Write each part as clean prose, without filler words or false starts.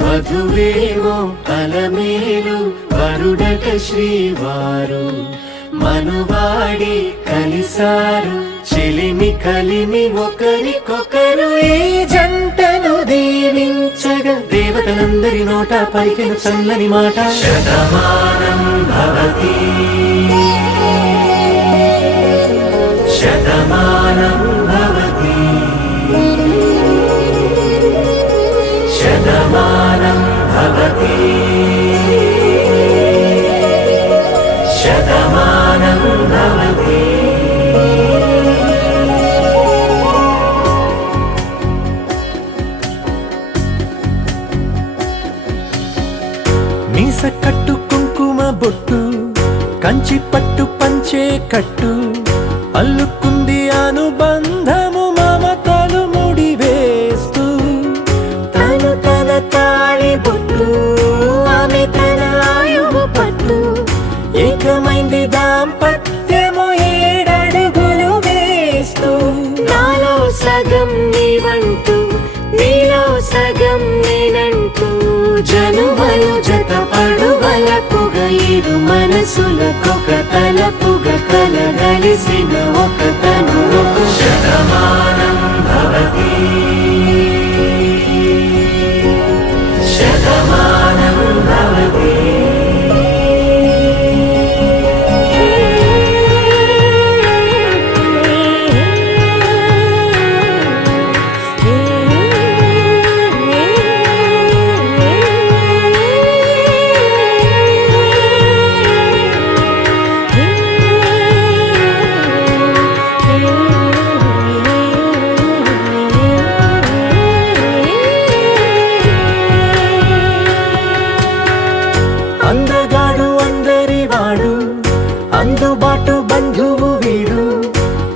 వధువేమో అలమేలు వరుడట శ్రీవారు మనువాడి కలిసారు చెలిమి కలిమి ఒకరికొకరు ఈ జంటను దీవించగా దేవతలందరి నోట పలికిన చల్లని మాట శతమానం భవతి శతమానం భవతి శతమానం భవతి శతమానం భవతి. మీస కట్టు కుంకుమ బొట్టు కంచి పట్టు పంచే కట్టు అల్లుకుంది అనుబంధము మమతలు ముడివేస్తూ తను తన తాళి బొట్టు ఆమె తన ఆయువు పట్టు ఏకమైంది దాంపత్యము 7 అడుగులు వేస్తూ నాలో సగం నీవంటూ నీలో సగం నేనంటూ జనుమలు జత పడువలపుగ 7 మనసులకొక తలపుగ కలగలిసిన ఒక తను శతమానం భవతి శతమానం భవతి. అందగాడు అందరివాడు అందుబాటు బంధువు వీడు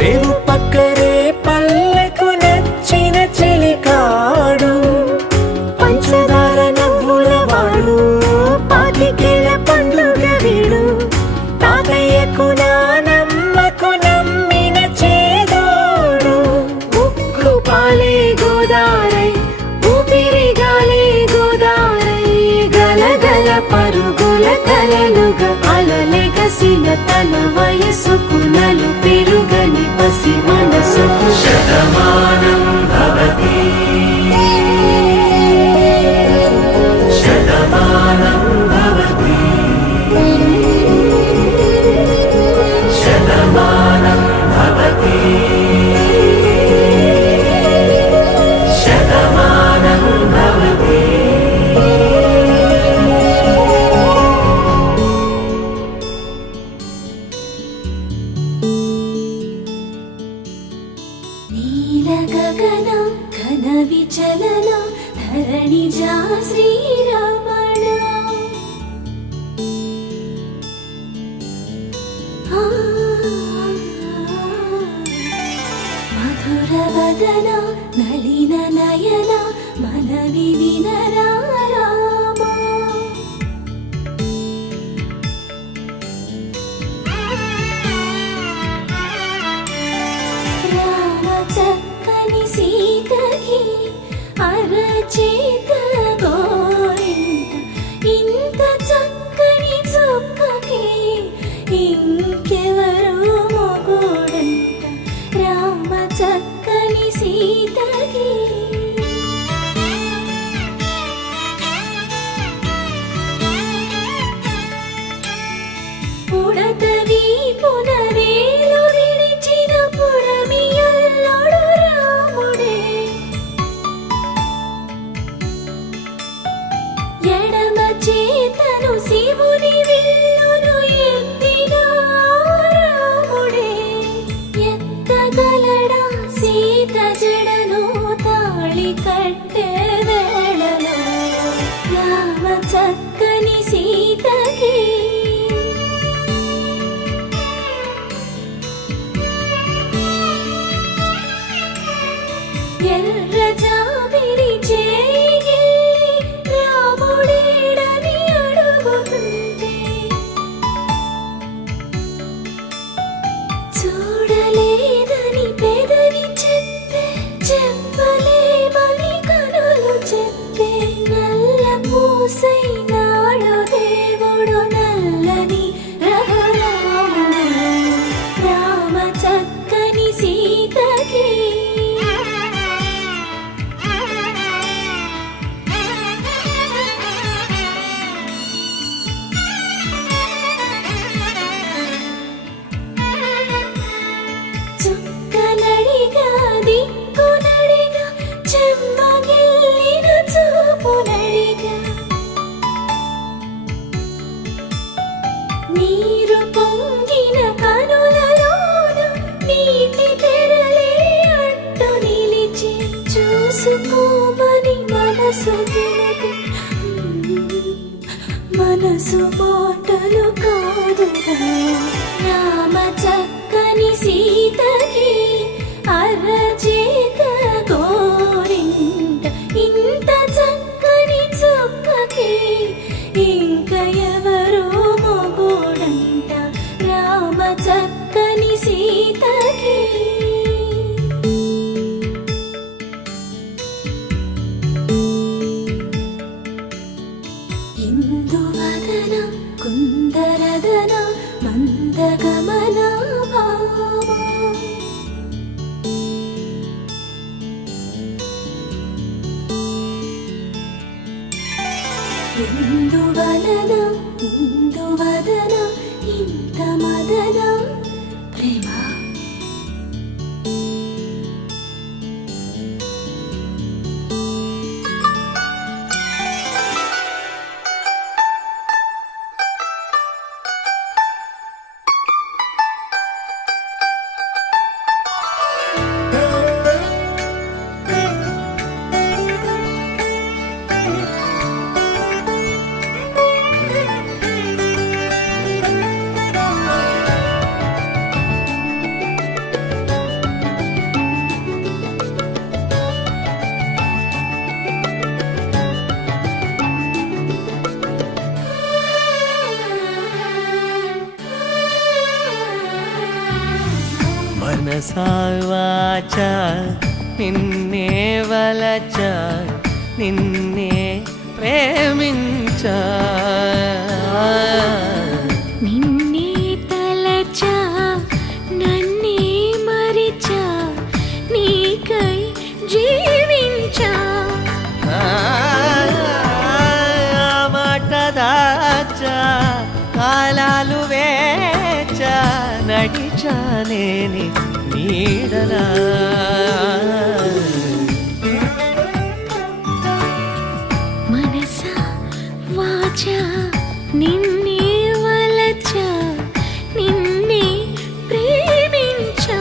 రేవు పక్కరే పల్లెకు నచ్చిన చెలికాడు పంచదార నవ్వుల వాడు 25 పండుగ వీడు తాతయ్యకు నానమ్మకు నమ్మిన చేదోడు ఉక్కు పాలే గోదారై ఊపిరి గాలే గోదారై గలగల పరుగుల కలలుగా అలలెగసిన తన వయసుకు నలు పెరుగని పసి మనసుకు శతమానం భవతి శతమానం భవతి శతమానం భవతి శతమానం భవతి. గగన ఘన విచలన ధరణిజా శ్రీరమణ మధుర వదన నళిన నయన మనవి వినరా రామా చక్కని సీతకి అరచేత గోరింట ఇంత చక్కని చుక్కకి ఇంకెవరు మొగుడంట రామ చక్కని సీతకి ఉడత వీపున వేలు విడిచిన పుడమియల్లోడు రాముడే నీరు పొంగిన కనులలోన నీటి తెరలే అడ్డు నిలిచి చూసుకోమని మనసు తెలిపి మనసు మాటలు కాదుగా రామ చక్కని సీతకి అరచేత గోరింట ఇంత చక్కని చుక్కకి ఇంక ఎవరో మొగుడంట రామ చక్కని సీతకి ఇందువదన కుందరదన మందగమన భామ ఇందువలన ఇందువదన ఇంత మదన ప్రేమ మనసా వాచా నిన్నే వలచా నిన్నే ప్రేమించా నిన్నే తలచా నన్నే మరిచా నీకై జీవించా మాట దాచా కాలాలు వేచా నడిచానేని నీడలా మనసా వాచా నిన్నే వలచా నిన్నే ప్రేమించా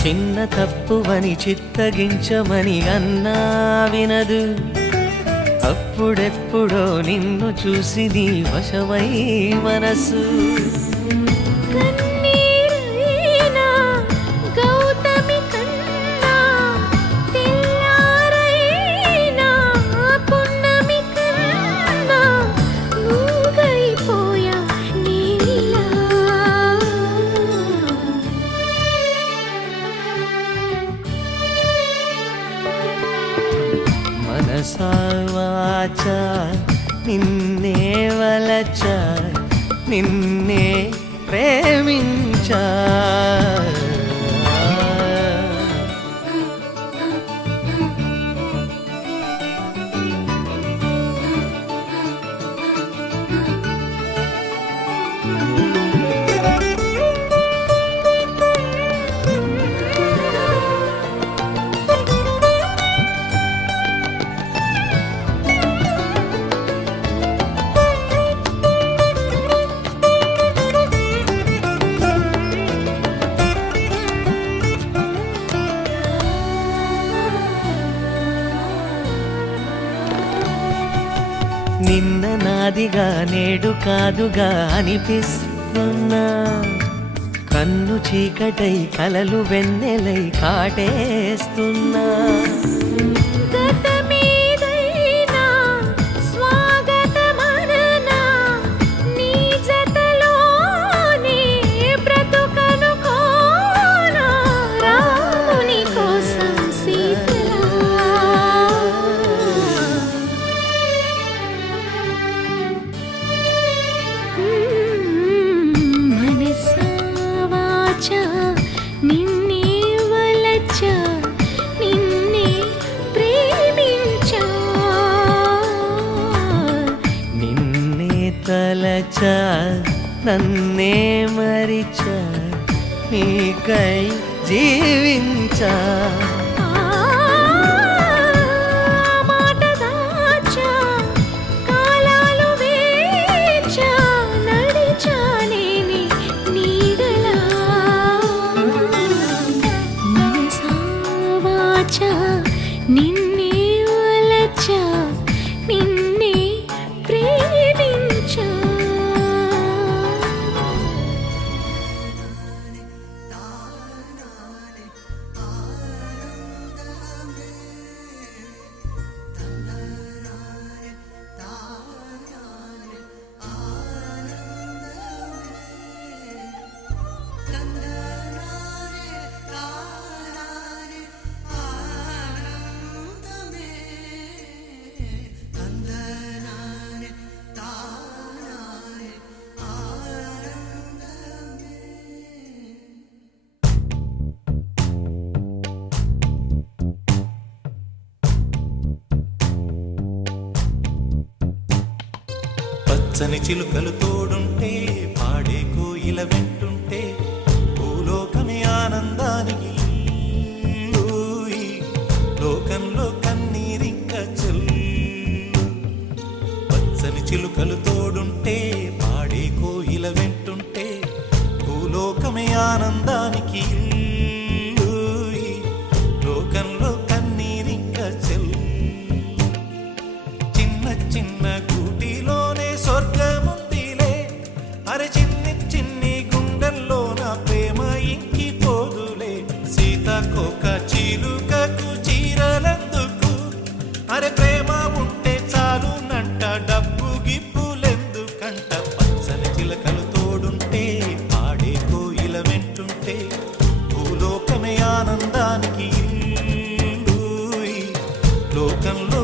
చిన్న తప్పువని చిత్తగించమని అన్నా వినదు అప్పుడెప్పుడో నిన్ను చూసి నీ వశమై మనసు కన్నీరైనా గౌతమి కన్నా తెల్లారైనా పున్నమి కన్నా మూగైపోయా నీలా మనసా వాచా నిన్నే వలచా నిన్నే ప్రేమించా నిన్న నాదిగా నేడు కాదుగా అనిపిస్తున్నా కన్ను చీకటై కలలు వెన్నెలై కాటేస్తున్నా గతమేదైనా స్వాగతమననా నీ జతలోనే బ్రతుకనుకోనా రాముని కోసం సీతలా నన్నే మరిచా నీకై జీవించా మాట దాచా కాలాలు వేచా నడిచానే నీ నీడలా మనసా వాచా నిన్నే వలచా నిన్నే ప్రేమించా పచ్చని చిలుకలు తోడుంటే పాడే కోయిల వెంటుంటే భూలోకమే ఆనందానికి ఊయి. లోకంలో కన్నీరింక చెల్లు పచ్చని చిలుకలు తోడుంటే పాడే కోయిల వెంటుంటే భూలోకమే ఆనందానికి ఊయి. లోకంలో కన్నీరింక చెల్లు చిన్న చిన్న గూటిలోనే స్వర్గముందిలే అరే చిన్ని చిన్ని గుండెల్లో నా ప్రేమ ఇంకిపోదులే సీతాకోక చిలుకకు చీరలందుకు అరే ప్రేమ ఉంటే చాలునంట డబ్బు గిప్పులెందుకంట పచ్చని చిలకలు తోడుంటే పాడే కోయిల వెంటుంటే భూలోకమే ఆనందానికి ఇల్లు. లోకంలో